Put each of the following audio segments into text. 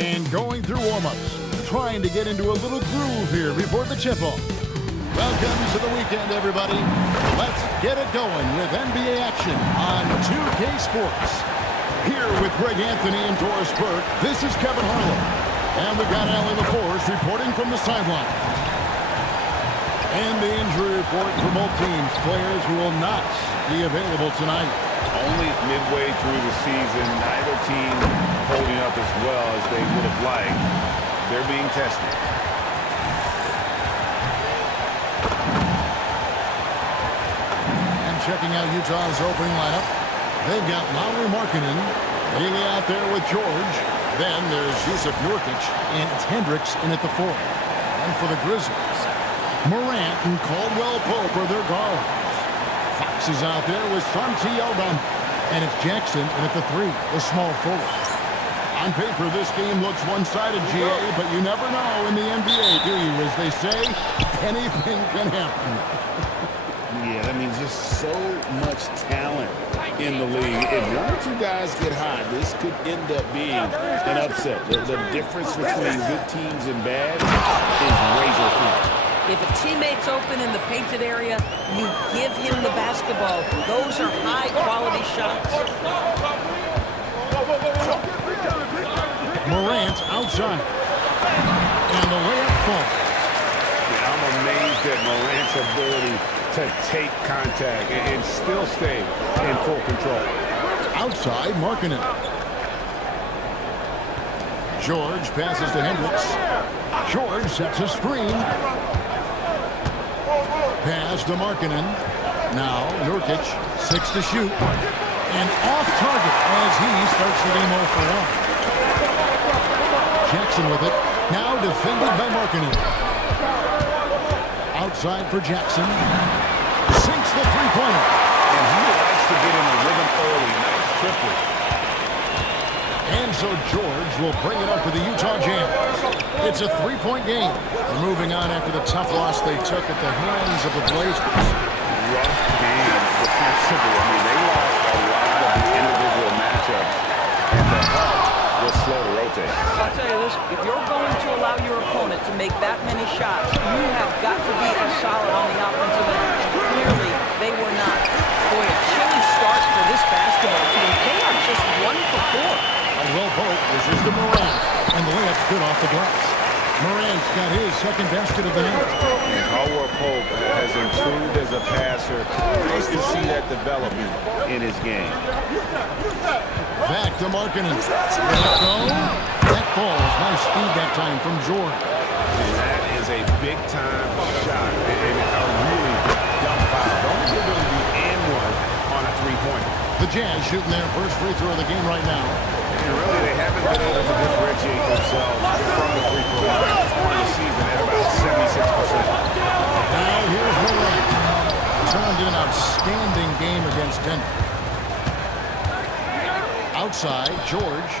And going through warm-ups, trying to get into a little groove here before the tip-off. Welcome to the weekend, everybody. Let's get it going with NBA action on 2K Sports. Here with Greg Anthony and Doris Burke, this is Kevin Harlan. And we've got Allie LaForce reporting from the sideline. And the injury report for both teams, players who will not be available tonight. Only midway through the season, neither team holding up as well as they would have liked. They're being tested. And checking out Utah's opening lineup, they've got Lauri Markkanen, Haley out there with George. Then there's Jusuf Nurkic, and it's Hendricks in at the 4. And for the Grizzlies, Morant and Caldwell Pope are their guards. Fox is out there with Santi Aldama. And it's Jackson in at the 3, the small forward. On paper, this game looks one-sided, GA, but you never know in the NBA, do you? As they say, anything can happen. Yeah, that means just so much talent in the league. If one or two guys get hot, this could end up being an upset. The difference between good teams and bad is razor thin. If a teammate's open in the painted area, you give him the basketball. Those are high-quality shots. Morant outside. And the layup falls. Yeah, I'm amazed at Morant's ability to take contact and still stay in full control. Outside, Markkanen. George passes to Hendricks. George sets a screen. Pass to Markkanen. Now Nurkic, 6 to shoot. And off target as he starts the game 0 for 1. Jackson with it. Now defended by Markkanen. Outside for Jackson. Sinks the three-pointer. And he likes to get in the rhythm early. Nice triplet. And so George will bring it up for the Utah Jazz. It's a 3-point game. They're moving on after the tough loss they took at the hands of the Blazers. Rough game defensively. I mean, they lost a lot of the individual matchups, and the help was slow to rotate. I'll tell you this, if you're going to allow your opponent to make that many shots, you have got to be as solid on the offensive end. And clearly, they were not. Boy, a chilly start for this basketball team. They are just 1 for 4. Well, Pope is to Morant, and the layup's good off the glass. Morant's got his second basket of the night. And Caldwell Pope has improved as a passer. Nice to see that development in his game. Back to Markkanen. Let it go. That falls. Nice speed that time from George. And that is a big-time shot. And a really dumb foul. Don't give them the and one on a three-pointer. The Jazz shooting their first free throw of the game right now. And really, they haven't been able to differentiate themselves from the free throw line on the season at about 76%. Now here's Morant. Turned in an outstanding game against Denver. Outside, George.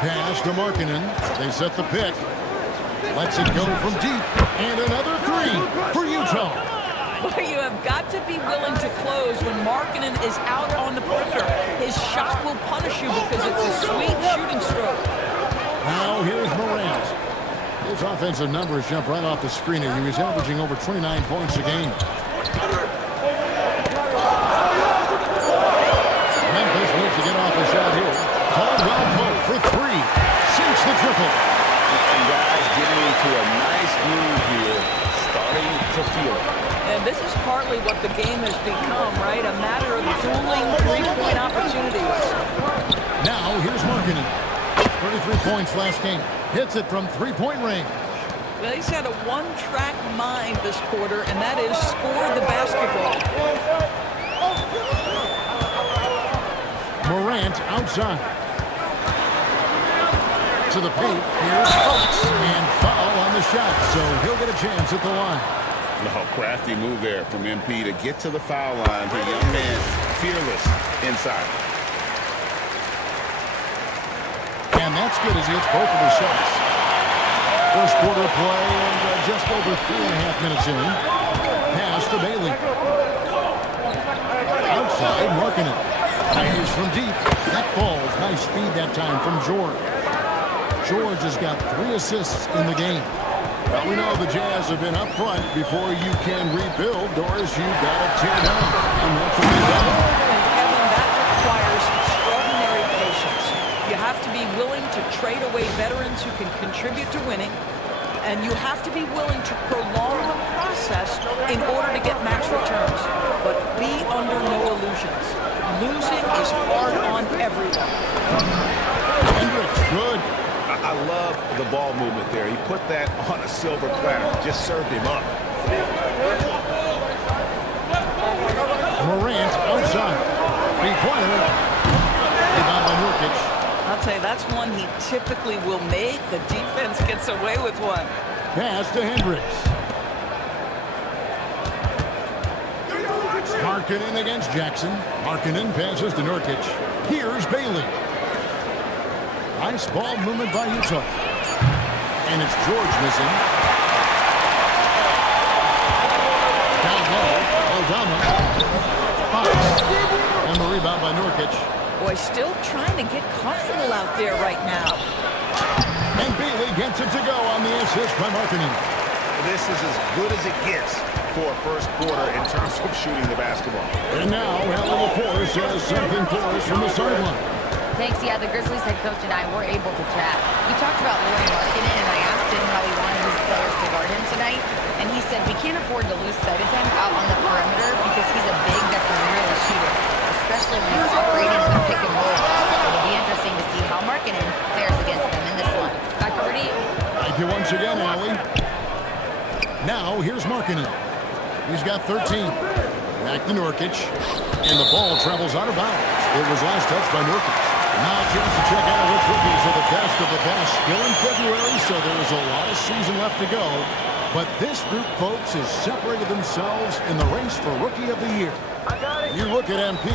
Pass to Markkanen. They set the pick. Lets it go from deep. And another 3 for Utah. Well, you have got to be willing to close when Markkanen is out on the perimeter. His shot will punish you because it's a sweet shooting stroke. Now here's Morant. His offensive numbers jump right off the screen. He was averaging over 29 points a game. Memphis needs to get off the shot here. Caldwell Pope for 3. Sinks the triple. And guys getting into a nice groove here, starting to feel it. And this is partly what the game has become, right? A matter of dueling three-point opportunities. Now, here's Markkanen. 33 points last game. Hits it from three-point range. Well, he's had a one-track mind this quarter, and that is score the basketball. Morant outside. To the paint. Here's Fox. And foul on the shot, so he'll get a chance at the line. Oh, crafty move there from MP to get to the foul line. The young man, fearless inside. And that's good as he hits both of his shots. First quarter play and just over 3.5 minutes in. Pass to Bailey. Outside, Markkanen. Fires from deep. That falls. Nice speed that time from George. George has got 3 assists in the game. Well, we know the Jazz have been up front. Before you can rebuild, Doris, you've got to tear down. And that's what they've done. And Kevin, that requires extraordinary patience. You have to be willing to trade away veterans who can contribute to winning. And you have to be willing to prolong the process in order to get max returns. But be under no illusions. Losing is hard on everyone. Hendricks, good. I love the ball movement there. He put that on a silver platter. Just served him up. Morant outside. Three-pointer. Rebound by Nurkic. I'll tell you, that's one he typically will make. The defense gets away with one. Pass to Hendricks. Markkanen against Jackson. Markkanen passes to Nurkic. Here's Bailey. Nice ball movement by Utah. And it's George missing. Down low. Aldama. Fox. And the rebound by Nurkic. Boy, still trying to get comfortable out there right now. And Bailey gets it to go on the assist by Markkanen. This is as good as it gets for a first quarter in terms of shooting the basketball. And now, Helen LaForce has something for us from the sideline. Thanks. Yeah, the Grizzlies head coach and I were able to chat. We talked about Lauri Markkanen, and I asked him how he wanted his players to guard him tonight. And he said, we can't afford to lose sight of him out on the perimeter because he's a big that can really shoot it, especially when he's operating in the pick and roll. It'll be interesting to see how Markkanen fares against them in this one. Back over to you. Thank you once again, Allie. Now, here's Markkanen. He's got 13. Back to Nurkic. And the ball travels out of bounds. It was last touched by Nurkic. Now a chance to check out which rookies are the best of the best. Still in February, so there is a lot of season left to go. But this group, folks, has separated themselves in the race for Rookie of the Year. You look at MP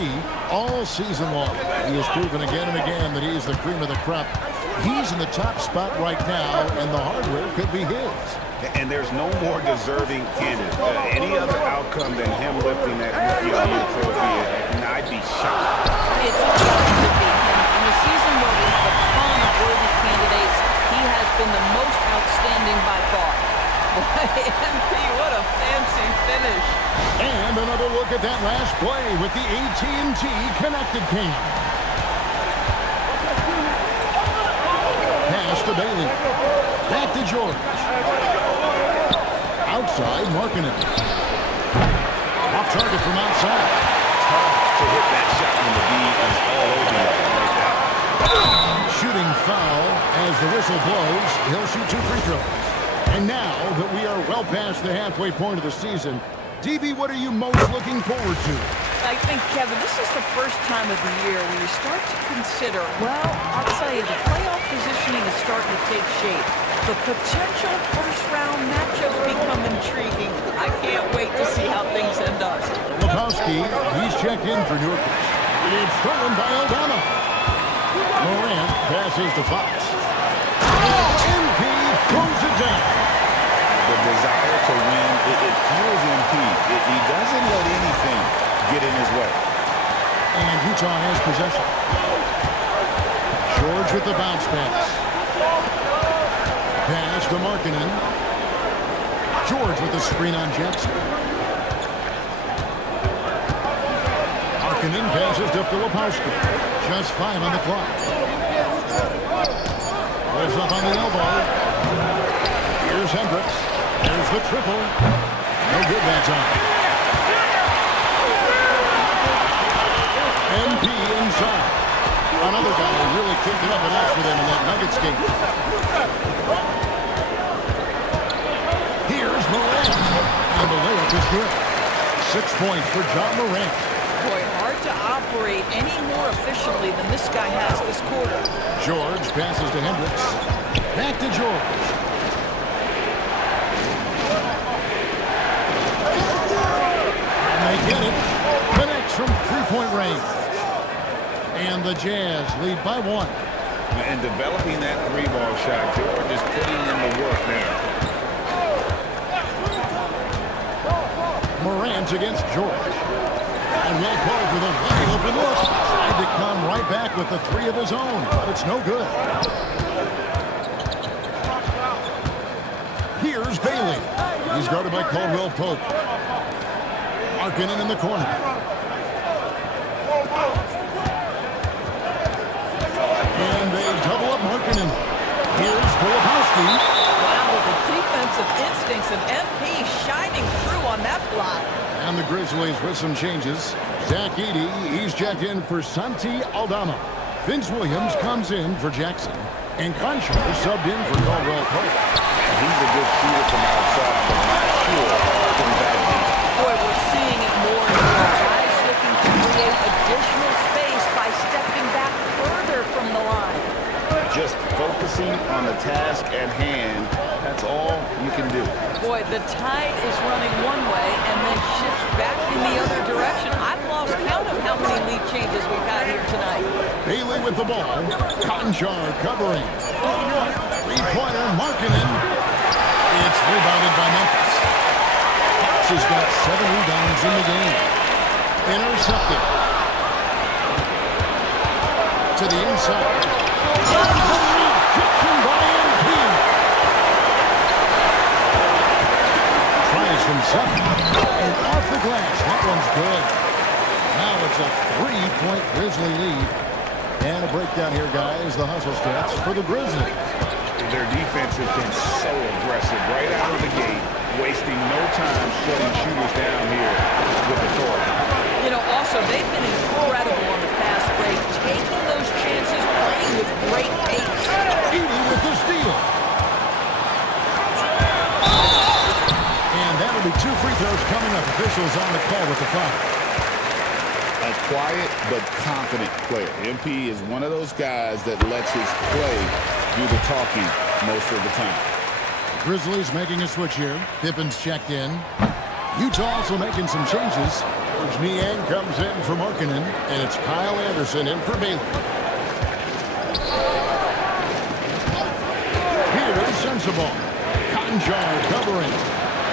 all season long. He has proven again and again that he is the cream of the crop. He's in the top spot right now, and the hardware could be his. And there's no more deserving candidate. Any other outcome than him lifting that Rookie of the Year trophy, and I'd be shocked. It's going to be him. In a season where we have a ton of worthy candidates, he has been the most outstanding by far. MP, what a fancy finish. And another look at that last play with the AT&T Connected Cam. Pass to Bailey. Back to George. Outside, Markkanen. Off target from outside. Tough to hit that shot when the D is all over you like that. Shooting foul as the whistle blows. He'll shoot 2 free throws. And now that we are well past the halfway point of the season, DB, what are you most looking forward to? I think, Kevin, this is the first time of the year where you start to consider, well, I'll tell you, the playoff positioning is starting to take shape. The potential first-round matchups become intriguing. I can't wait to see how things end up. Lepowski, he's checked in for Nurkic. It's stolen by Aldama. Morant passes to Fox. MP throws it down. The desire to win, it fuels MP. He doesn't let anything get in his way. And Utah has possession. George with the bounce pass. Pass to Markkanen. George with the screen on Jackson. Markkanen passes to Filipowski. Just 5 on the clock. Pulls up on the elbow. Here's Hendricks. There's the triple. No good that time. MP inside. Another guy who really kicked it up a notch for them in that Nuggets game. Here's Morant. And the layup is good. 6 points for John Morant. Boy, hard to operate any more efficiently than this guy has this quarter. George passes to Hendricks. Back to George. And they get it. Connects from three-point range. And the Jazz lead by 1. And developing that 3-ball shot, George is putting in the work now. Morant against George. And Caldwell Pope with a wide open look. Tried to come right back with the three of his own, but it's no good. Here's Bailey. He's guarded by Caldwell Pope. Markkanen in the corner. And they double up Markkanen. Here's Filipowski. Wow, the defensive instincts of MP shining through on that block. And the Grizzlies with some changes. Zach Edey, he's checked in for Santi Aldama. Vince Williams comes in for Jackson. And Conchar subbed in for Caldwell Pope. He's a good shooter from outside, but not sure from back deep. Boy, we're seeing it more and more. Guys looking to create additional space by stepping back further from the line. Just focusing on the task at hand, that's all you can do. Boy, the tide is running one way and then shifts back in the other direction. I've lost count of how many lead changes we've had here tonight. Bailey with the ball. Conchar covering. Three-pointer, Markkanen. It's rebounded by Memphis. Fox has got 7 rebounds in the game. Intercepted. To the inside. Kitchen by MP. Tries from 7. And off the glass. That one's good. Now it's a 3-point Grizzly lead. And a breakdown here, guys. The hustle stats for the Grizzlies. Their defense has been so aggressive right out of the gate, wasting no time shutting shooters down here with authority. You know, also, they've been incredible on the fast break, taking those chances, playing with great pace. Edey with the steal. And that'll be 2 free throws coming up. Officials on the call with the foul. A quiet but confident player. MP is one of those guys that lets his play do the talking most of the time. Grizzlies making a switch here. Pippen's checked in. Utah also making some changes. Coach Niang comes in for Markkanen, and it's Kyle Anderson in for Bailey. Here's Sensabaugh. Conchar covering.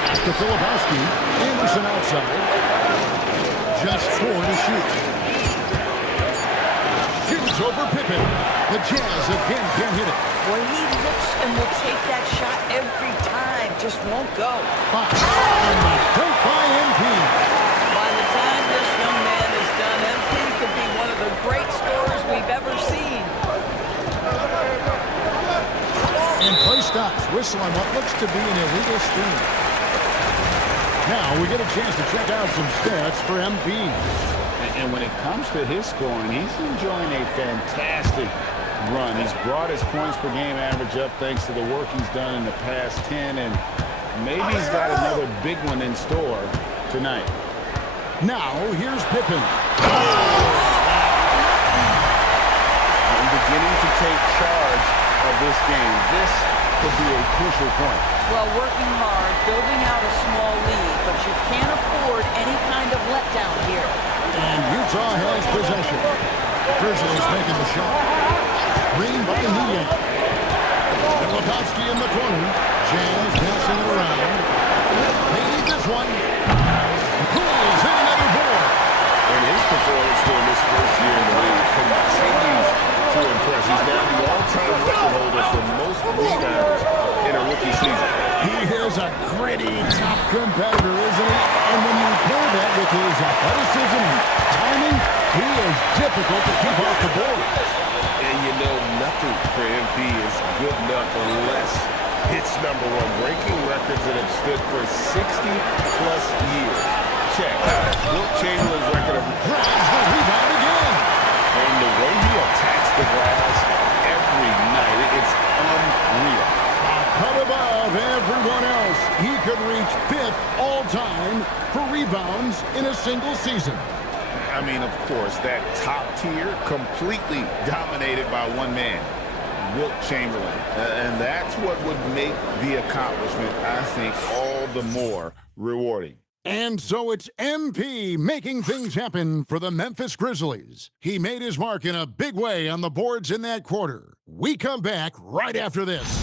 Pass to Filipowski. Anderson outside. Just 4 to shoot. Shoots over Pippen. The Jazz again can't hit it. Boy, he looks and will take that shot every time. Just won't go. Fox. And the dunk by MP. By the time this young man is done, MP could be one of the great scorers we've ever seen. And play stops. Whistle on what looks to be an illegal steal. Now we get a chance to check out some stats for MP. And when it comes to his scoring, he's enjoying a fantastic run. He's brought his points per game average up thanks to the work he's done in the past 10, and maybe he's got another big one in store tonight. Now here's Pippen. I'm beginning to take charge of this game. This could be a crucial point. Well, working hard, building out a small lead, but you can't afford any kind of letdown here. And Utah has possession. Grizzlies making the shot. Green by Niang. Filipowski in the corner. Jazz dancing it around. They need this one. Pulls in another board. And his performance during this first year in the league continues to impress. He's now the all-time record holder for most rebounds in a rookie season. He is a gritty top competitor, isn't he? And when you pair that with his athleticism and timing, he is difficult to keep off the board. And you know, nothing for MP is good enough unless it's number one. Breaking records that have stood for 60-plus years. Check. Wilt Chamberlain's record of Grabs the rebound again. and the way he attacks the glass every night, it's unreal. Cut above everyone else. He could reach 5th all-time for rebounds in a single season. I mean, of course, that top tier completely dominated by one man, Wilt Chamberlain. And that's what would make the accomplishment, I think, all the more rewarding. And so it's MP making things happen for the Memphis Grizzlies. He made his mark in a big way on the boards in that quarter. We come back right after this.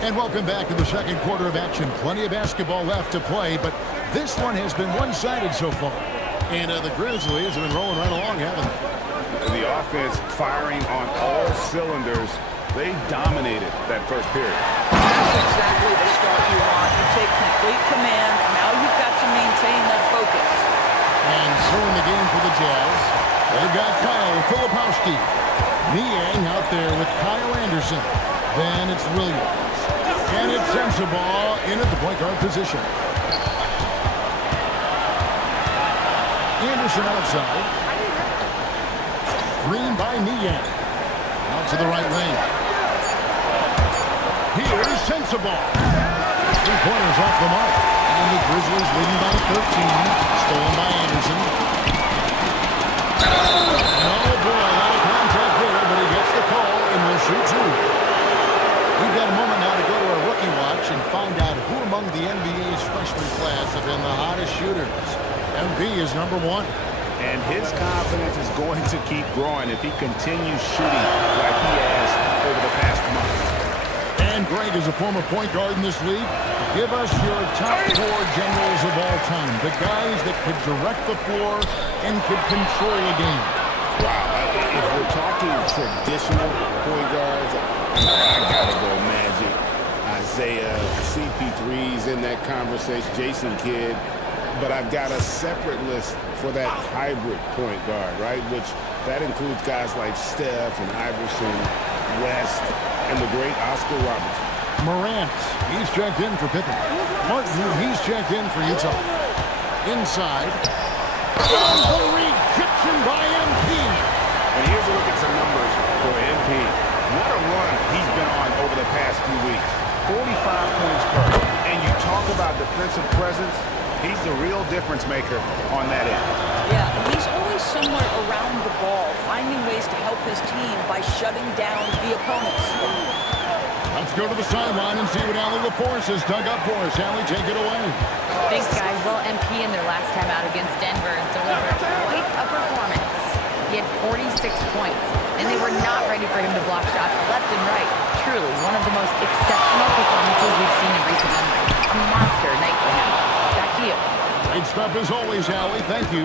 And welcome back to the second quarter of action. Plenty of basketball left to play, but this one has been one-sided so far. And the Grizzlies have been rolling right along, haven't they? The offense firing on all cylinders. They dominated that first period. That's exactly the start you want. You take complete command. Now you've got to maintain that focus. And so in the game for the Jazz, they've got Kyle Filipowski. Niang out there with Kyle Anderson. Then it's Williams. And it's Sensabaugh in at the point guard position. Anderson outside. Green by Niang. Out to the right lane. Here's Sensabaugh. Three-pointers off the mark. And the Grizzlies leading by 13. Stolen by Anderson. Oh boy, a lot of contact there, but he gets the call and will shoot two. We've got a moment now to go to our rookie watch and find out who among the NBA's freshman class have been the hottest shooters. MP is number one. And his confidence is going to keep growing if he continues shooting like he has over the past month. And Greg is a former point guard in this league. Give us your top four generals of all time. The guys that could direct the floor and could control a game. Wow. If we're talking traditional point guards, I gotta go Magic, Isaiah, CP3's in that conversation, Jason Kidd. But I've got a separate list for that hybrid point guard, right? Which that includes guys like Steph and Iverson, West, and the great Oscar Robertson. Morant, he's checked in for Pippen. Martin, he's checked in for Utah. Inside. Rejection by MP. And here's a look at some numbers for MP. What a run he's been on over the past few weeks. 45 points per. And you talk about defensive presence, he's the real difference maker on that end. Yeah, he's always somewhere around the ball, finding ways to help his team by shutting down the opponents. Let's go to the sideline and see what Allie LaForce has dug up for us. Allie, take it away. Thanks, guys. Well, MP in their last time out against Denver delivered quite a performance. He had 46 points, and they were not ready for him to block shots left and right. Truly, one of the most exceptional performances we've seen in recent memory. A monster night for him. Back to you. Great stuff as always, Allie. Thank you.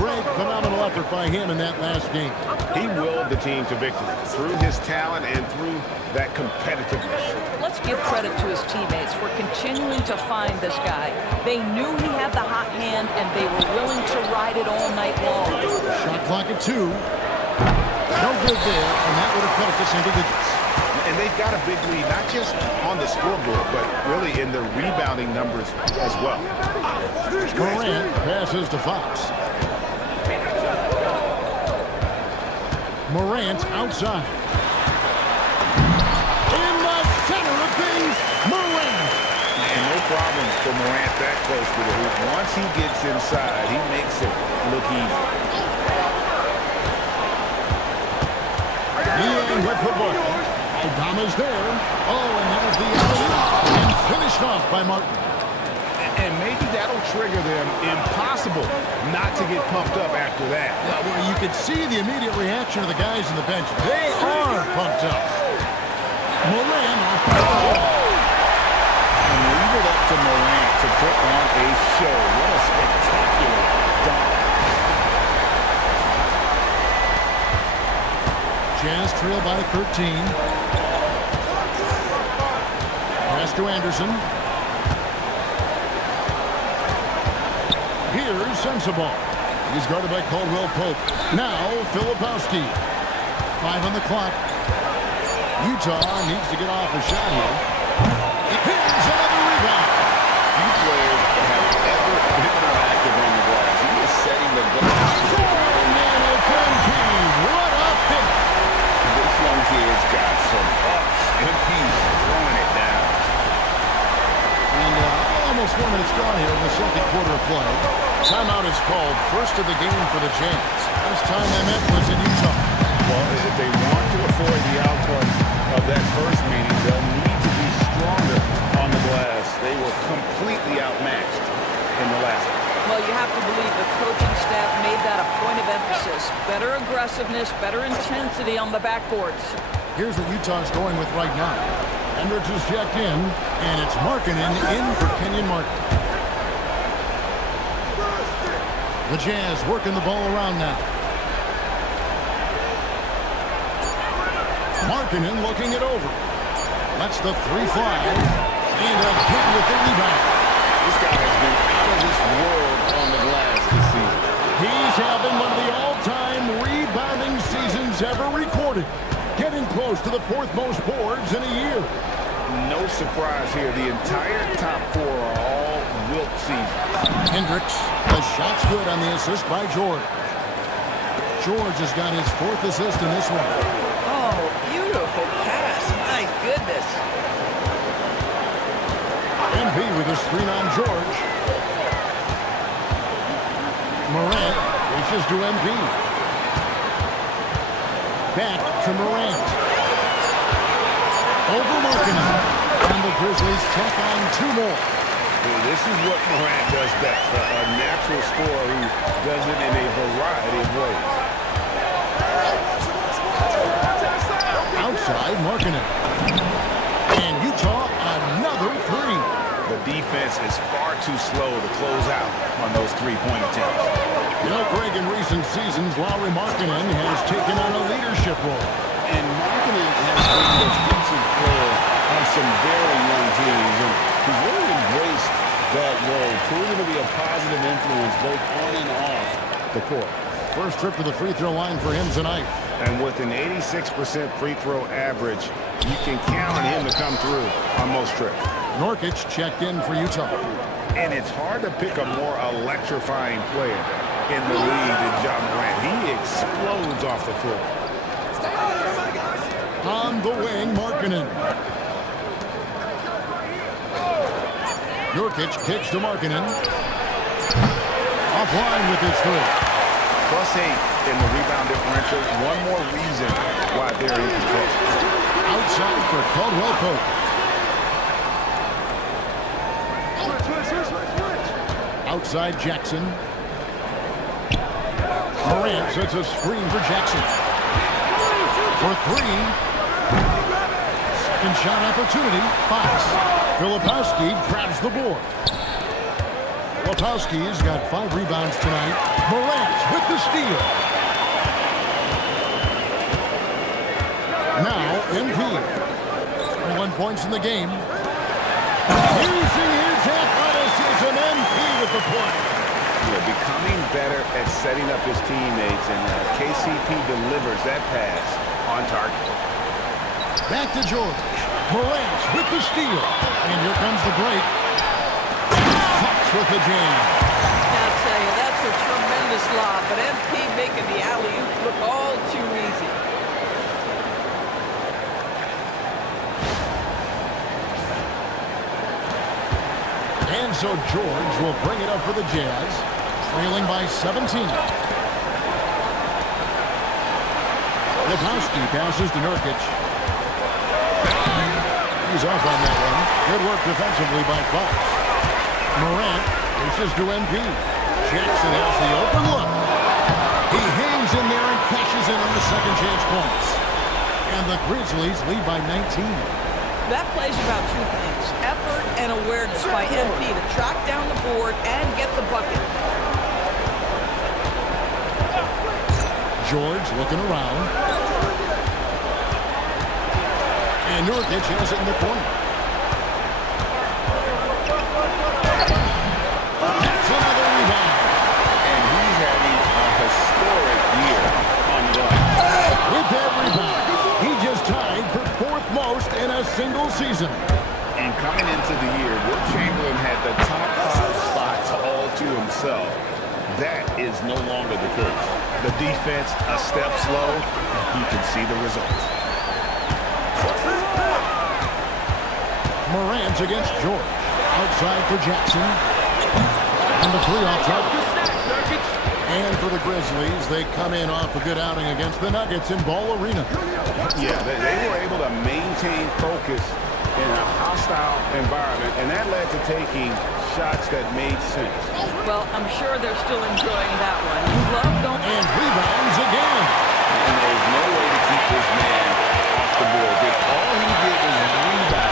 Great, phenomenal effort by him in that last game. He willed the team to victory through his talent and through that competitiveness. Let's give credit to his teammates for continuing to find this guy. They knew he had the hot hand, and they were willing to ride it all night long. Shot clock at 2. No good there, and that would have put it to single digits. And they've got a big lead, not just on the scoreboard, but really in the rebounding numbers as well. Morant passes to Fox. Morant outside. In the center of things, Morant. And no problem for Morant that close to the hoop. Once he gets inside, he makes it look easy. Niang with the ball. Obama's there. Oh, and there's the alley-oop. And finished off by Martin. And maybe that'll trigger them. Impossible not to get pumped up after that. Yeah, well, you could see the immediate reaction of the guys on the bench. They are pumped up. Morant off the ball. And leave it up to Morant to put on a show. What a spectacular dunk. Jazz trail by 13. Pass to Anderson. Here's Sensabaugh. He's guarded by Caldwell Pope. Now Filipowski. 5 on the clock. Utah needs to get off a shot here. Here's another rebound. Few players have ever been more active on the glass. He is setting the glass. And it's MP. What a finish. This young kid's got some ups and P's throwing it down. And almost 4 minutes gone here in the second quarter of play. Timeout is called. First of the game for the Jazz. Last time they met was in Utah. Well, if they want to avoid the outcome of that first meeting, they'll need to be stronger on the glass. They were completely outmatched in the last one. Well, you have to believe the coaching staff made that a point of emphasis. Better aggressiveness, better intensity on the backboards. Here's what Utah's going with right now. Hendricks is checked in, and it's Markkanen in for Kenyon Martin. The Jazz working the ball around now. Markkanen looking it over. That's the 3 fly. And again with the rebound. This guy has been out of this world on the glass this season. He's having one of the all-time rebounding seasons ever recorded. Getting close to the 4th most boards in a year. No surprise here. The entire top 4 are all Wilt seasons. Hendricks, the shot's good on the assist by George. George has got his 4th assist in this one. Oh, beautiful pass. My goodness. MP with a screen on George. Morant reaches to MP. Back to Morant. Over Markkanen. And the Grizzlies tack on 2 more. This is what Morant does best. A natural scorer who does it in a variety of ways. Outside Markkanen. And Utah another 3. The defense is far too slow to close out on those 3-point attempts. You know, Greg, in recent seasons, Lauri Markkanen has taken on a leadership role. And Markkanen has been the defensive player on some very young teams, and he's really embraced that role, proving to be a positive influence both on and off the court. First trip to the free throw line for him tonight. And with an 86% free throw average, you can count on him to come through on most trips. Nurkic checked in for Utah. And it's hard to pick a more electrifying player in the league than Ja Morant. He explodes off the floor. On the wing, Markkanen. Nurkic kicks to Markkanen. Offline with his 3. +8 in the rebound differential. One more reason why they're in control. Outside for Caldwell Pope. Outside Jackson. Morant sets a screen for Jackson. For 3. Second shot opportunity. Fox. Filipowski grabs the board. Filipowski's got 5 rebounds tonight. Morant with the steal. Now MP. 21 points in the game. Using his athleticism, MP with the point. Becoming better at setting up his teammates, and KCP delivers that pass on target. Back to George. Morant with the steal. And here comes the break. Fox with the jam. I'll tell you, that's a tremendous lob, but MP making the alley-oop look all too easy. And so George will bring it up for the Jazz, trailing by 17. Filipowski passes to Nurkic. He's off on that one. Good work defensively by Fox. Morant reaches to MP. Jackson has the open look. He hangs in there and cashes in on the second chance points. And the Grizzlies lead by 19. That plays about 2 things. Effort and awareness by MP to track down the board and get the bucket. George looking around. And Nurkic has it in the corner. That's another rebound. And he's having a historic year on the glass. With that rebound, he just tied for 4th most in a single season. And coming into the year, Wilt Chamberlain had the top 5 spots all to himself. That is no longer the case. The defense a step slow, and you can see the results. Morant against George. Outside for Jackson. And the 3 off target. And for the Grizzlies, they come in off a good outing against the Nuggets in Ball Arena. Yeah, they were able to maintain focus in a hostile environment, and that led to taking shots that made sense. Well, I'm sure they're still enjoying that one. You love going... And rebounds again. And there's no way to keep this man off the board. If all he did was rebound,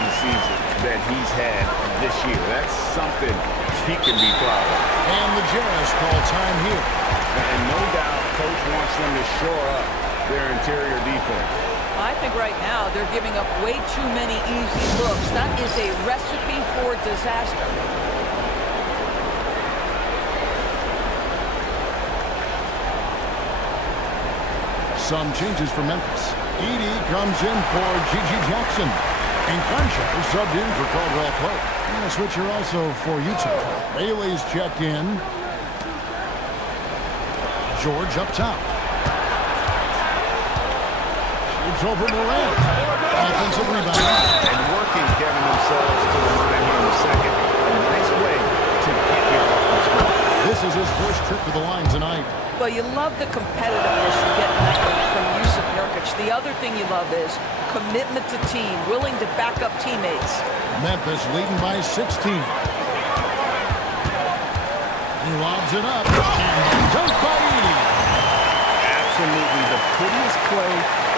in the season that he's had this year. That's something he can be proud of. And the Jazz call time here. And no doubt, Coach wants them to shore up their interior defense. I think right now they're giving up way too many easy looks. That is a recipe for disaster. Some changes for Memphis. Edey comes in for Gigi Jackson. And Crenshaw subbed in for Caldwell Pope. And a switcher also for Utah. Bailey's checked in. George up top. Shoots over Morant. Offensive rebound. And working Kevin themselves to the line here in the second. A nice way to get your offense going. This is his first trip to the line tonight. Well, you love the competitiveness you get from Jusuf Nurkic. The other thing you love is commitment to team, willing to back up teammates. Memphis leading by 16. He lobs it up. And dunk by Edey. Absolutely the prettiest play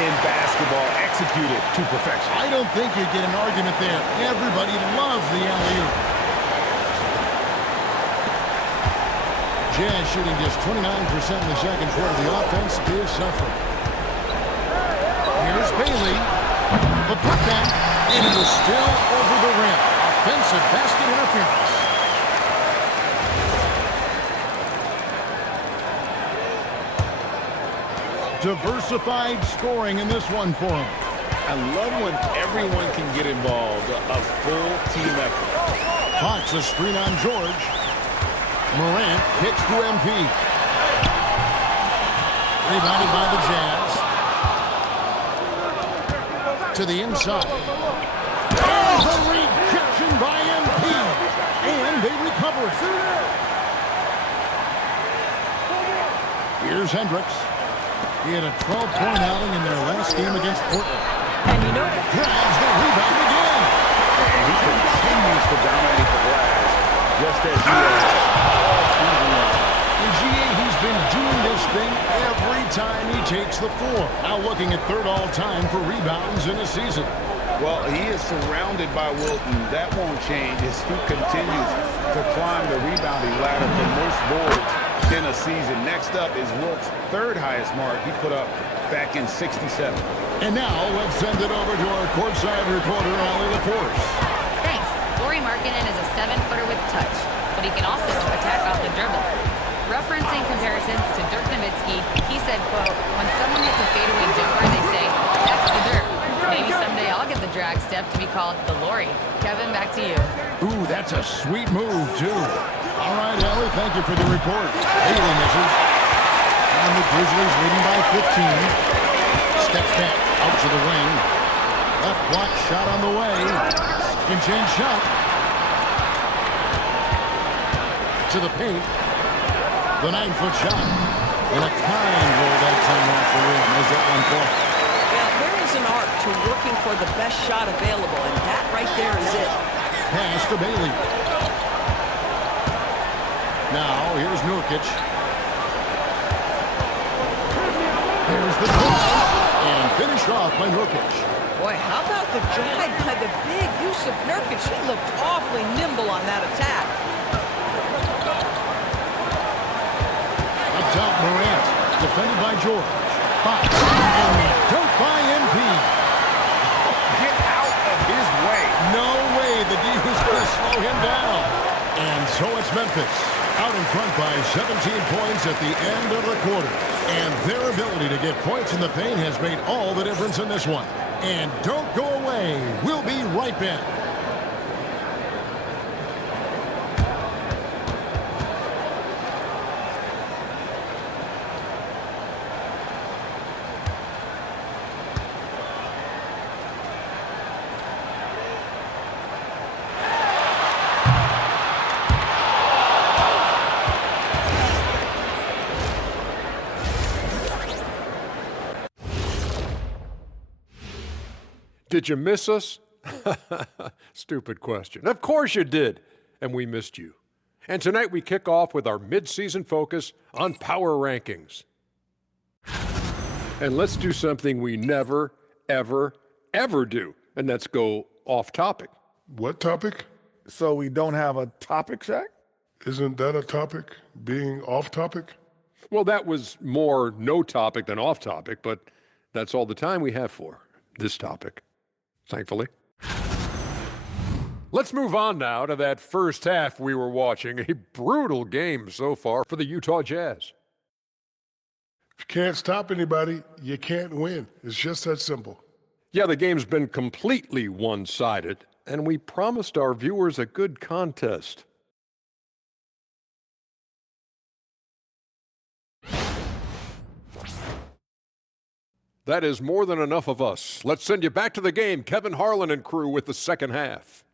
in basketball, executed to perfection. I don't think you get an argument there. Everybody loves the alley-oop. Jazz shooting just 29% in the second quarter. The offense is suffering. Here's Bailey. The putback, and it is still over the rim. Offensive basket interference. Diversified scoring in this one for him. I love when everyone can get involved. A full team effort. Fox a screen on George. Morant kicks to MP. Rebounded by the Jazz. To the inside. And the rejection by MP. And they recover it. Here's Hendricks. He had a 12-point outing in their last game against Portland. And you know, Grabs the rebound again. And he continues to dominate the glass, just as he has all season long. In GA, he's been doing this thing every time he takes the floor. Now looking at third all-time for rebounds in a season. Well, he is surrounded by Wilton. That won't change as he continues to climb the rebounding ladder for most boards in a season. Next up is Wilt's third highest mark he put up back in '67. And now let's send it over to our courtside reporter, Allie LaForce. Thanks. Lauri Markkanen is a 7-footer with touch, but he can also attack off the dribble. Referencing comparisons to Dirk Nowitzki, he said, quote, when someone hits a fadeaway jumper, they say, that's the Dirk. Maybe someday I'll get the drag step to be called the Lauri. Kevin, back to you. Ooh, that's a sweet move, too. All right, Allie, thank you for the report. Bailey misses. And the Grizzlies leading by 15. Steps back, out to the wing. Left block shot on the way. Second chance shot. To the paint. The 9-foot shot. And a kind roll that time off the rim. Is that one for? yeah, there is an art to working for the best shot available, and that right there is it. Pass to Bailey. Now, here's Nurkic. There's the drive. And finished off by Nurkic. Boy, how about the drive by the big Jusuf Nurkic? He looked awfully nimble on that attack. Up top, Morant. Defended by George. Fox. And the dunk by MP. Get out of his way. No way the D was going to slow him down. And so it's Memphis. Out in front by 17 points at the end of the quarter. And their ability to get points in the paint has made all the difference in this one. And don't go away. We'll be right back. Did you miss us? Stupid question. Of course you did, and we missed you. And tonight we kick off with our mid-season focus on power rankings. And let's do something we never, ever, ever do, and that's go off topic. What topic? So we don't have a topic, Shaq? Isn't that a topic, being off topic? Well, that was more no topic than off topic, but that's all the time we have for this topic, thankfully. Let's move on now to that first half we were watching. A brutal game so far for the Utah Jazz. If you can't stop anybody, you can't win. It's just that simple. Yeah, the game's been completely one-sided, and we promised our viewers a good contest. That is more than enough of us. Let's send you back to the game. Kevin Harlan and crew with the second half.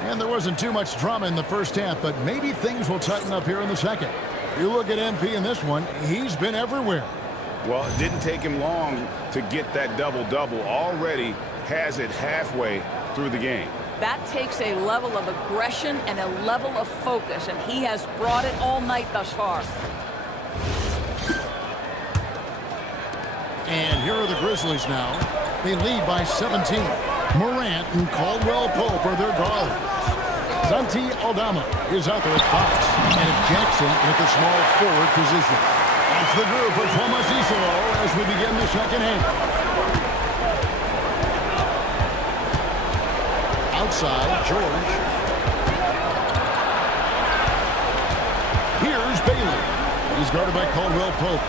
And there wasn't too much drama in the first half, but maybe things will tighten up here in the second. You look at MP in this one, he's been everywhere. Well, it didn't take him long to get that double-double. Already has it halfway through the game. That takes a level of aggression and a level of focus, and he has brought it all night thus far. And here are the Grizzlies now. They lead by 17. Morant and Caldwell Pope are their guards. Santi Aldama is out there at 5. And it's Jackson at the small forward position. That's the group for Thomas Isolo as we begin the second half. Outside, George. Here's Bailey. He's guarded by Caldwell Pope.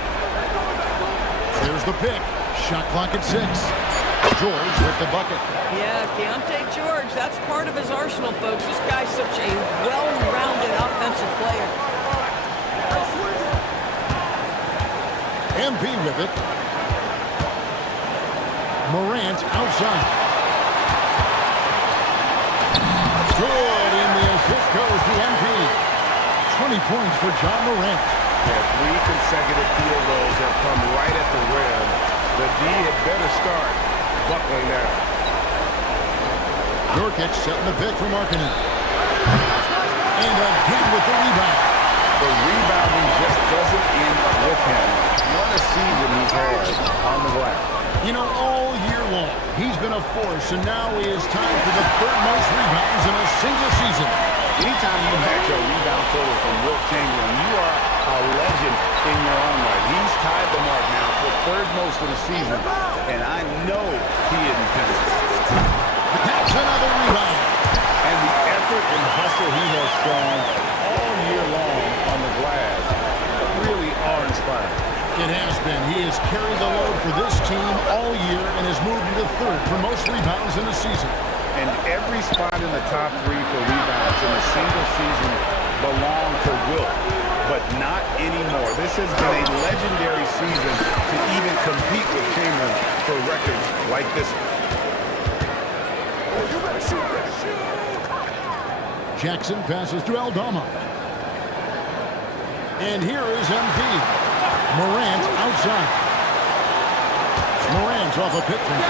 There's the pick. Shot clock at 6. George with the bucket. Yeah, Keontae George, that's part of his arsenal, folks. This guy's such a well-rounded offensive player. MP with it. Morant outside. Good, and the assist goes to MP. 20 points for John Morant. Yeah, 3 consecutive field goals have come right at the rim. The D had better start buckling down. Nurkic setting the pick for Markkanen. And again with the rebound. The rebounding just doesn't end with him. What a season he's had on the glass. You know, all year long, he's been a force, and now he is tied for the 3rd most rebounds in a single season. Anytime you match a rebound total from Wilt Chamberlain, you are a legend in your own right. He's tied the mark now for 3rd most of the season, and I know he isn't finished. That's another rebound. And the effort and hustle he has shown all year long on the glass really are inspiring. It has been. He has carried the load for this team all year and has moved into 3rd for most rebounds in the season. And every spot in the top 3 for rebounds in a single season belonged to Wilt, but not anymore. This has been a legendary season to even compete with Chamberlain for records like this one. Jackson passes to Aldama. And here is MP. Morant outside. Morant's off a pick from 5.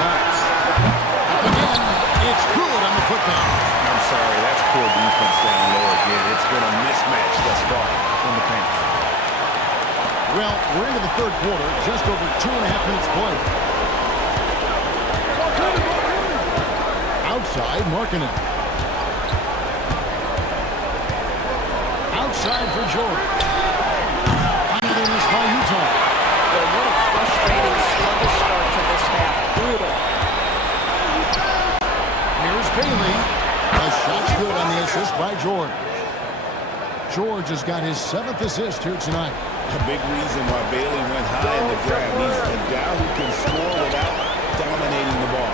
Again, it's good on the putback. I'm sorry, that's poor defense down low again. It's been a mismatch thus far in the paint. Well, we're into the 3rd quarter, just over 2.5 minutes played. Outside, Markkanen. Outside for George. Another miss by Utah. Well, what a frustrating, sluggish start to this half. Brutal. Here's Bailey. A shot's good on the assist by George. George has got his 7th assist here tonight. A big reason why Bailey went high in the draft. He's a guy who can score without dominating the ball.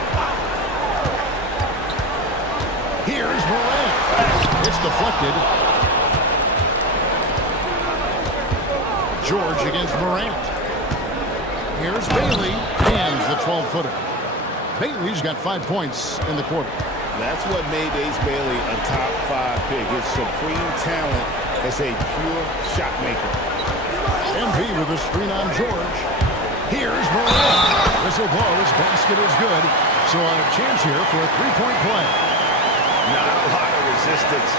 Here's Morant. It's deflected. George against Morant. Here's Bailey. And the 12-footer. Bailey's got 5 points in the quarter. That's what made Ace Bailey a top 5 pick. His supreme talent as a pure shot maker. MP with a screen on George. Here's Morant. Whistle blows. Basket is good. So a chance here for a 3-point play. Now assistance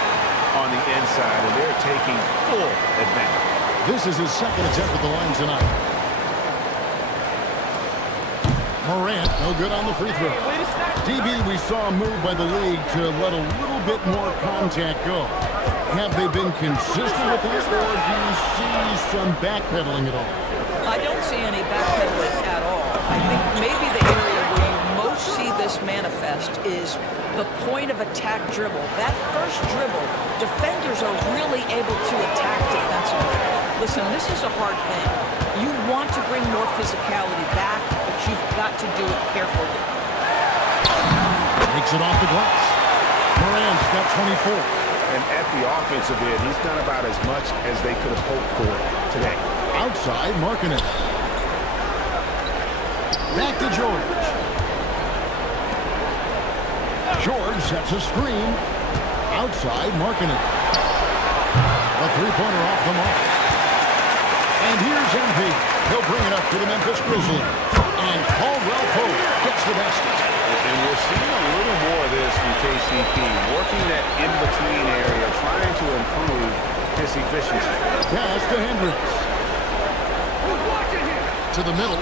on the inside, and they're taking full advantage. This is his second attempt at the line tonight. Morant, no good on the free throw. DB, we saw a move by the league to let a little bit more contact go. Have they been consistent with this, or do you see some backpedaling at all? I don't see any backpedaling at all. I think maybe the area where you most see this manifest is the point of attack dribble. That first dribble, defenders are really able to attack defensively. Listen, this is a hard thing. You want to bring more physicality back, but you've got to do it carefully. Takes it off the glass. Morant's got 24. And at the offensive end, he's done about as much as they could have hoped for today. Outside, marking it. Back to George. George sets a screen. Outside, marking it. A three-pointer off the mark. And here's MP. He'll bring it up to the Memphis Grizzlies. And Caldwell Pope gets the basket. And we're seeing a little more of this from KCP, working that in-between area, trying to improve his efficiency. Pass to Hendricks. To the middle.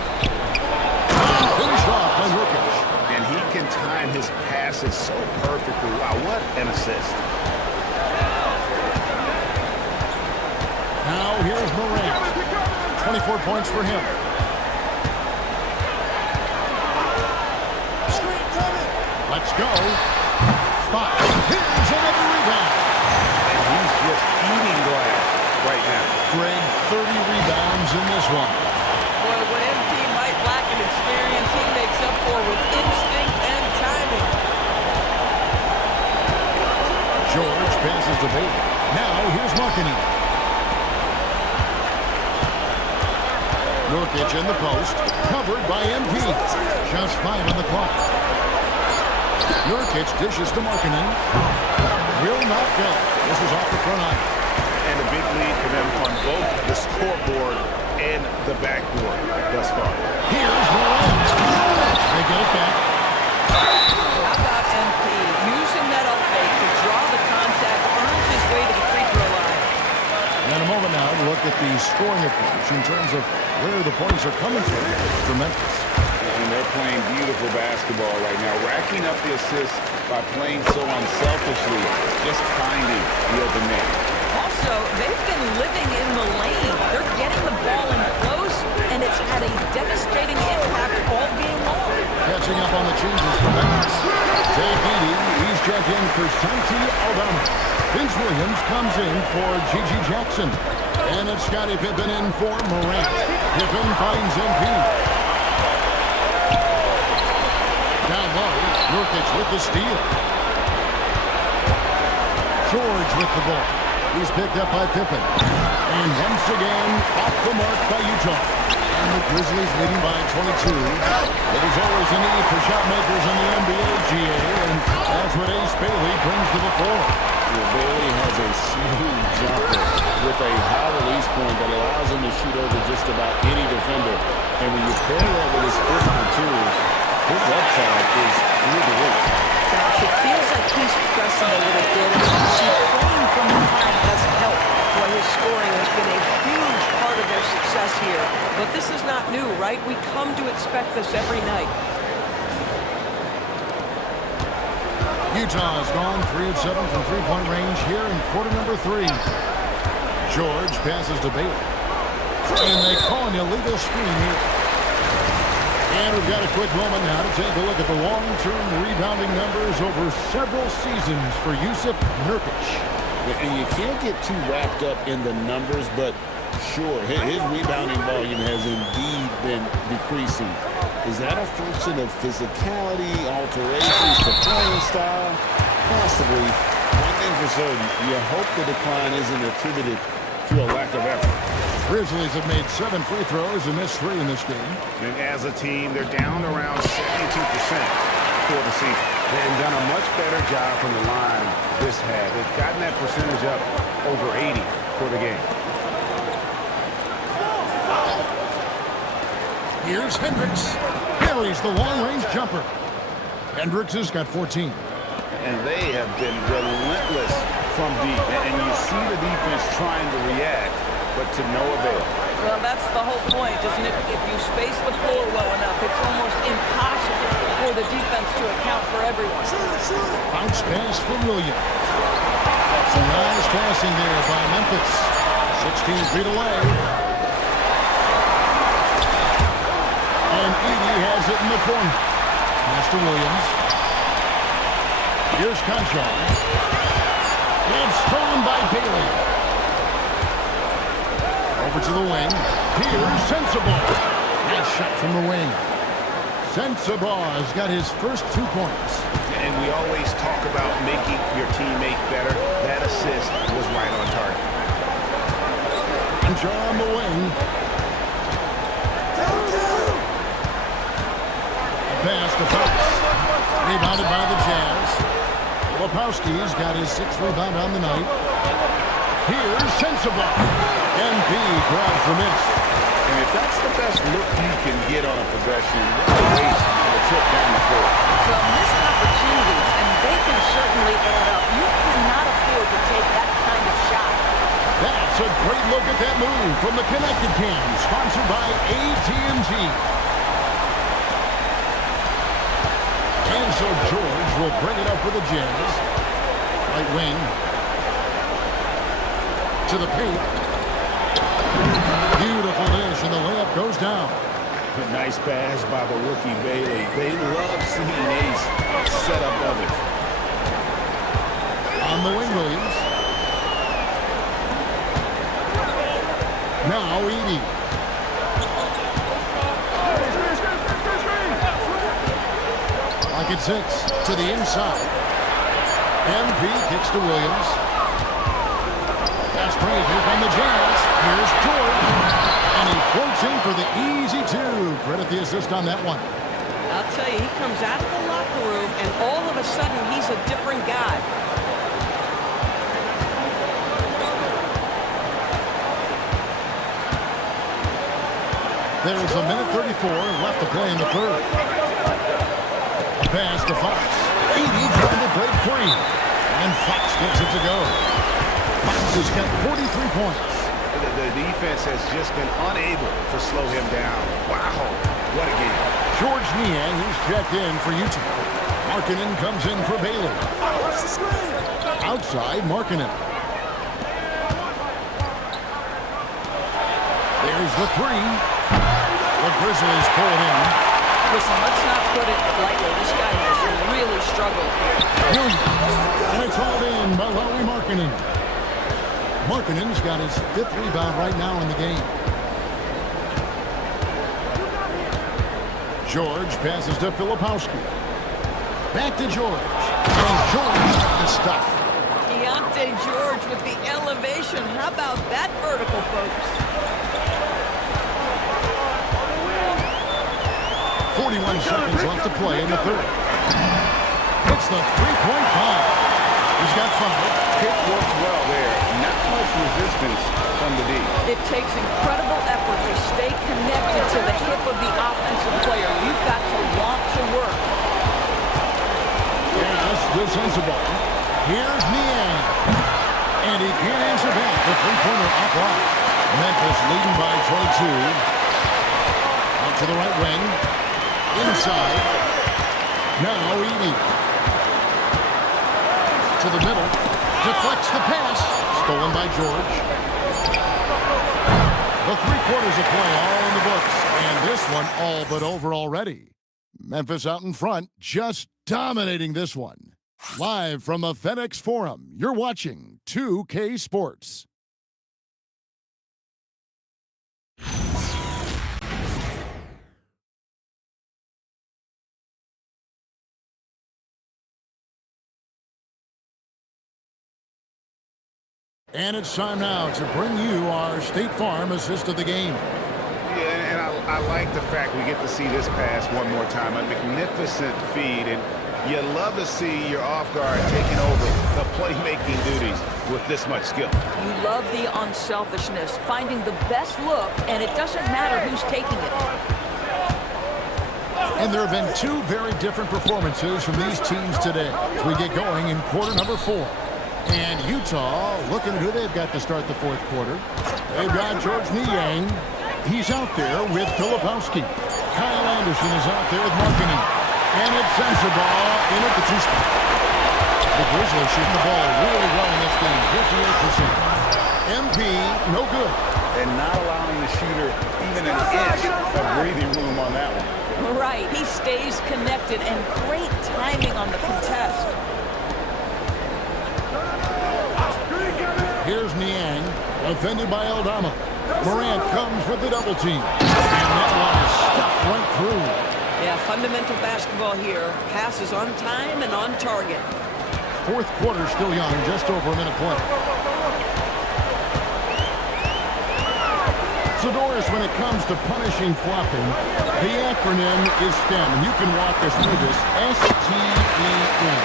Finished off by Nurkic. And he can time his passes so perfectly. Wow, what an assist. Now here's Morant. 24 points for him. Let's go. Spot. Here's another rebound. And he's just eating glass right now. Greg, 30 rebounds in this one. Boy, what MP might lack in experience, he makes up for with instinct and timing. George passes to Bailey. Now here's Markkanen. Nurkic in the post. Covered by MP. Just 5 on the clock. Nurkic dishes to Markkanen. Will not go. This is off the front line. And a big lead for them on both the scoreboard and the backboard thus far. Here's Morant. They get it back. How about MP using that up fake to draw the contact, earns his way to the free throw line. And a moment now to look at the scoring approach in terms of where the points are coming from for Memphis. And they're playing beautiful basketball right now, racking up the assists by playing so unselfishly, just finding the open man. Also, they've been living in the lane. They're getting the ball in close, and it's had a devastating impact all game long. Catching up on the changes for Memphis. Zay Beatty, he's checked in for Santi Aldama. Vince Williams comes in for Gigi Jackson. And it's Scottie Pippen in for Morant. Pippen finds MP. Down low, Nurkic with the steal. George with the ball. He's picked up by Pippen. And once again, off the mark by Utah. And the Grizzlies leading by 22. There's always a need for shot makers in the NBA, GA, and that's what Ace Bailey brings to the floor. Well, Bailey has a smooth jumper with a high release point that allows him to shoot over just about any defender. And when you pair that with his physical tools, his upside is through the roof. Gosh, it feels like he's pressing a little bit. See, playing from behind doesn't help. Boy, his scoring has been a huge part of their success here. But this is not new, right? We come to expect this every night. Utah has gone 3 of 7 from three-point range here in quarter number 3. George passes to Bailey. And they call an illegal screen here. And we've got a quick moment now to take a look at the long-term rebounding numbers over several seasons for Jusuf Nurkic. And you can't get too wrapped up in the numbers, but sure, his rebounding volume has indeed been decreasing. Is that a function of physicality, alterations to playing style? Possibly. One thing for certain, you hope the decline isn't attributed to a lack of effort. Grizzlies have made 7 free throws and missed 3 in this game. And as a team, they're down around 72% for the season. They've done a much better job from the line this half. They've gotten that percentage up over 80 for the game. Here's Hendricks. Buries the long-range jumper. Hendricks has got 14. And they have been relentless from deep. And you see the defense trying to react, but to no avail. Well, that's the whole point, isn't it? If you space the floor well enough, it's almost impossible for the defense to account for everyone. Bounce pass for Williams. Some nice passing there by Memphis. 16 feet away. And Edey has it in the corner. Pass to Williams. Here's Conchar. And stolen by Bailey. Over to the wing. Here's Sensabaugh. Nice shot from the wing. Sensabaugh has got his first 2 points. And we always talk about making your teammate better. That assist was right on target. Conchar on the wing. A pass to Fox. Rebounded by the Jazz. Lepowski's got his 6th rebound on the night. Here's Sensabaugh. MP grabs the miss. And if that's the best look you can get on a possession, what a waste of a trip down the floor. Well, missed opportunities, and they can certainly add up. You cannot afford to take that kind of shot. That's a great look at that move from the Connected Cam, sponsored by AT&T. And so George will bring it up for the Jazz. Right wing. To the paint. Beautiful dish, and the layup goes down. A nice pass by the rookie Bailey. They love seeing Ace set up others. On the wing, Williams. Now Edey. Like it sits to the inside. MP kicks to Williams. Fast break. Here come the Jazz. Here's George. And he floats in for the easy 2. Credit the assist on that one. I'll tell you, he comes out of the locker room, and all of a sudden, he's a different guy. There's a minute 34 left to play in the third. A pass to Fox. Edey trying to break free. And Fox gets it to go. Fox has got 43 points. The defense has just been unable to slow him down. Wow, what a game. George Niang, who's checked in for Utah. Markkanen comes in for Bailey. Outside, Markkanen. There's the 3. The Grizzlies pull it in. Listen, let's not put it lightly. This guy has really struggled here. And it's hauled in by Lauri Markkanen. Markkanen's got his 5th rebound right now in the game. George passes to Filipowski. Back to George. And George got the stuff. Keontae George with the elevation. How about that vertical, folks? 41 seconds left to play in the third. It's the 3-point bomb. He's got 5. Pick works well there. Not much resistance from the D. It takes incredible effort to stay connected to the hip of the offensive player. You've got to want to work. Yes, good Sensabaugh. Here's Niang. And he can't answer back. The 3-pointer offline. Memphis leading by 22. Out to the right wing. Inside. Now Edey. To the middle. Deflects the pass. Stolen by George. The 3 quarters of play all in the books. And this one all but over already. Memphis out in front, just dominating this one. Live from the FedEx Forum, you're watching 2K Sports. And it's time now to bring you our State Farm assist of the game. Yeah, and I like the fact we get to see this pass one more time. A magnificent feed, and you love to see your off guard taking over the playmaking duties with this much skill. You love the unselfishness, finding the best look, and it doesn't matter who's taking it. And there have been 2 very different performances from these teams today as we get going in quarter number 4. And Utah looking at who they've got to start the fourth quarter. They've got George Niang. He's out there with Filipowski. Kyle Anderson is out there with Markkanen. And it sends the ball in at the two-spot. The Grizzlies shooting the ball really well in this game, 58%. MP, no good. And not allowing the shooter even an inch of breathing room on that one. Right. He stays connected, and great timing on the contest. Here's Niang, defended by Aldama. Morant comes with the double team. And that one is stuffed right through. Yeah, fundamental basketball here. Passes on time and on target. Fourth quarter still young, just over a minute play. So, Doris, when it comes to punishing flopping, the acronym is STEM. You can walk us through this. S-T-E-M.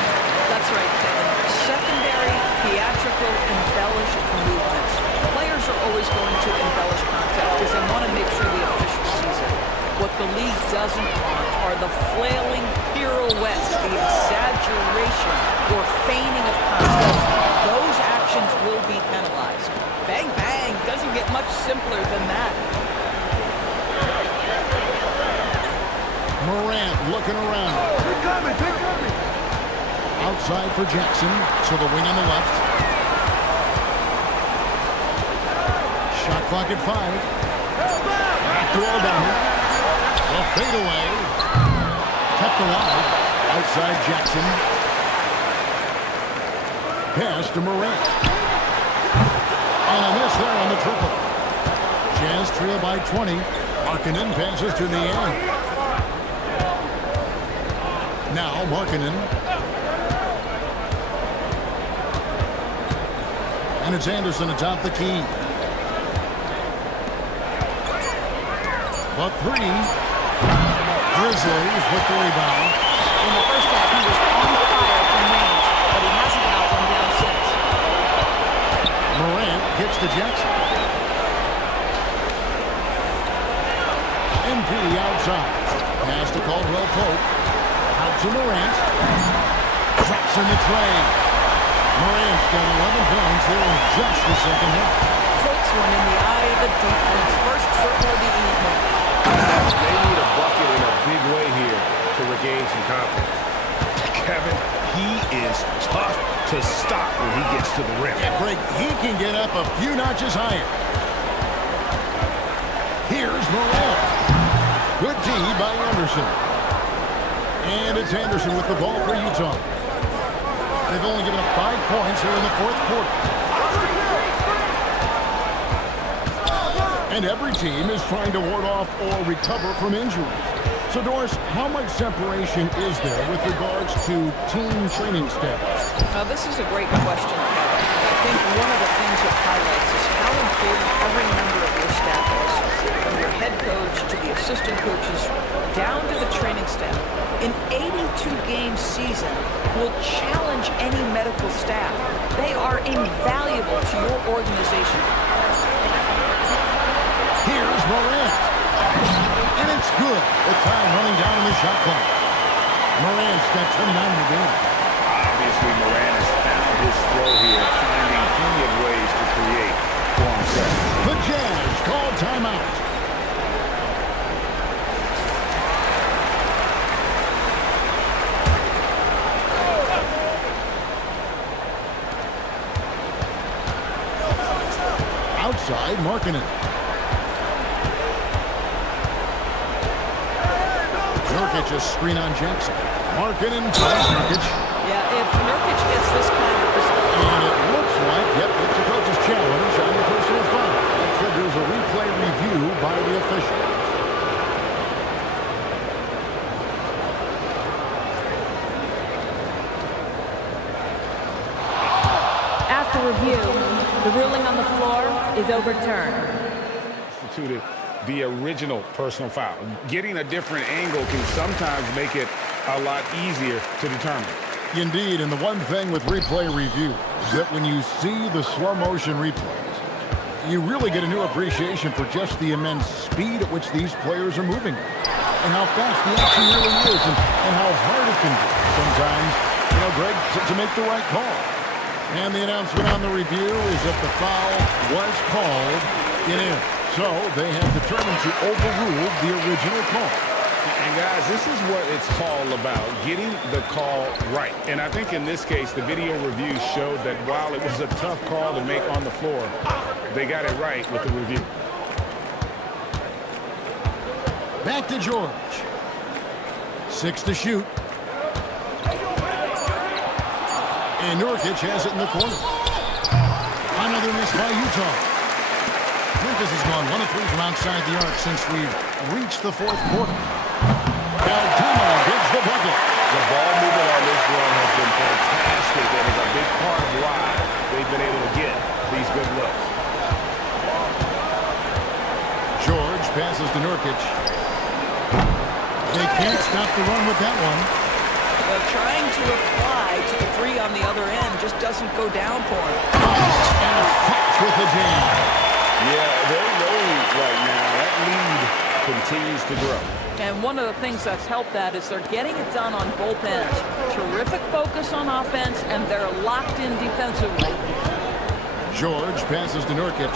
That's right, Kevin. Secondary, theatrical, embellished movements. Players are always going to embellish contact because they want to make sure the official sees it. What the league doesn't want are the flailing pirouettes, the exaggeration or feigning of contact. Those actions will be penalized. Bang, bang. Doesn't get much simpler than that. Morant looking around. They're coming, they're coming. Outside for Jackson, to the wing on the left. Shot clock at 5. Back to Aldama. A fadeaway. Kept alive. Outside Jackson. Pass to Morant. And a miss there on the triple. Jazz trail by 20. Markkanen passes to Niang. Now Markkanen. And it's Anderson atop the key. The three. Grizzlies with the rebound. In the first half, he was on fire from range, but he hasn't got one down since. Morant gets to Jackson. MP outside. Pass to Caldwell Pope. Out to Morant. Drops in the tray. Morant's got 11 points here in just the second half. Puts one in the eye of the defense. First triple of the evening. They need a bucket in a big way here to regain some confidence. Kevin, he is tough to stop when he gets to the rim. Yeah, Greg, he can get up a few notches higher. Here's Morant. Good D by Anderson. And it's Anderson with the ball for Utah. They've only given up 5 points here in the fourth quarter. And every team is trying to ward off or recover from injuries. So, Doris, how much separation is there with regards to team training staff? Now, this is a great question, Kevin. I think one of the things it highlights is how important every member of your staff is. From your head coach to the assistant coaches, down to the training staff. An 82-game season will challenge any medical staff. They are invaluable to your organization. Here's Morant. And it's good. The time running down in the shot clock. Morant's got 29 in the game. Obviously, Morant has found his flow here, finding plenty of ways to create for himself. The Jazz call timeout. Outside, Markkanen. Nurkic a screen on Jackson. Markkanen finds Nurkic. Yeah, if Nurkic gets this kind of result. And it looks like, yep, it's the coach's challenge on the personal foul. That triggers a replay review by the official. After review, the ruling on the floor is overturned. Substituted the original personal foul. Getting a different angle can sometimes make it a lot easier to determine. Indeed, and the one thing with replay review is that when you see the slow motion replays, you really get a new appreciation for just the immense speed at which these players are moving and how fast the action really is and how hard it can be sometimes, Greg, to make the right call. And the announcement on the review is that the foul was called. It is. So they have determined to overrule the original call. And guys, this is what it's all about, getting the call right. And I think in this case, the video review showed that while it was a tough call to make on the floor, they got it right with the review. Back to George. 6 to shoot. And Nurkic has it in the corner. Another miss by Utah. Memphis has gone 1 of 3 from outside the arc since we've reached the fourth quarter. Alduma gets the bucket. The ball movement on this run has been fantastic, and is a big part of why they've been able to get these good looks. George passes to Nurkic. They can't stop the run with that one. Well, trying to reply to the three on the other end just doesn't go down for him. And a Fox with the jam. Yeah, they're rolling right now. That lead continues to grow. And one of the things that's helped that is they're getting it done on both ends. Terrific focus on offense, and they're locked in defensively. George passes to Nurkic.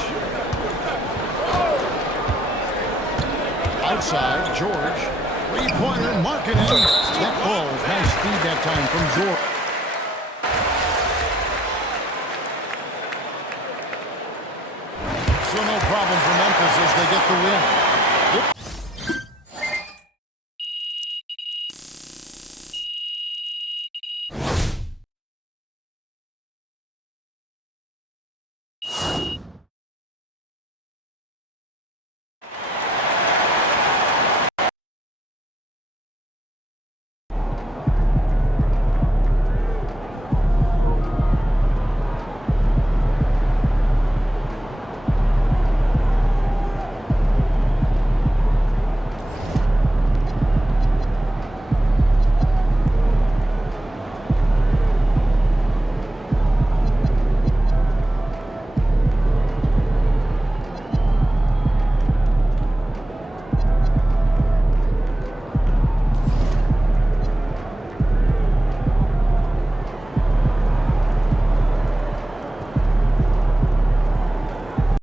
Outside, George. Three-pointer, Markkanen. That ball's nice speed that time from George. So no problem for Memphis as they get the win.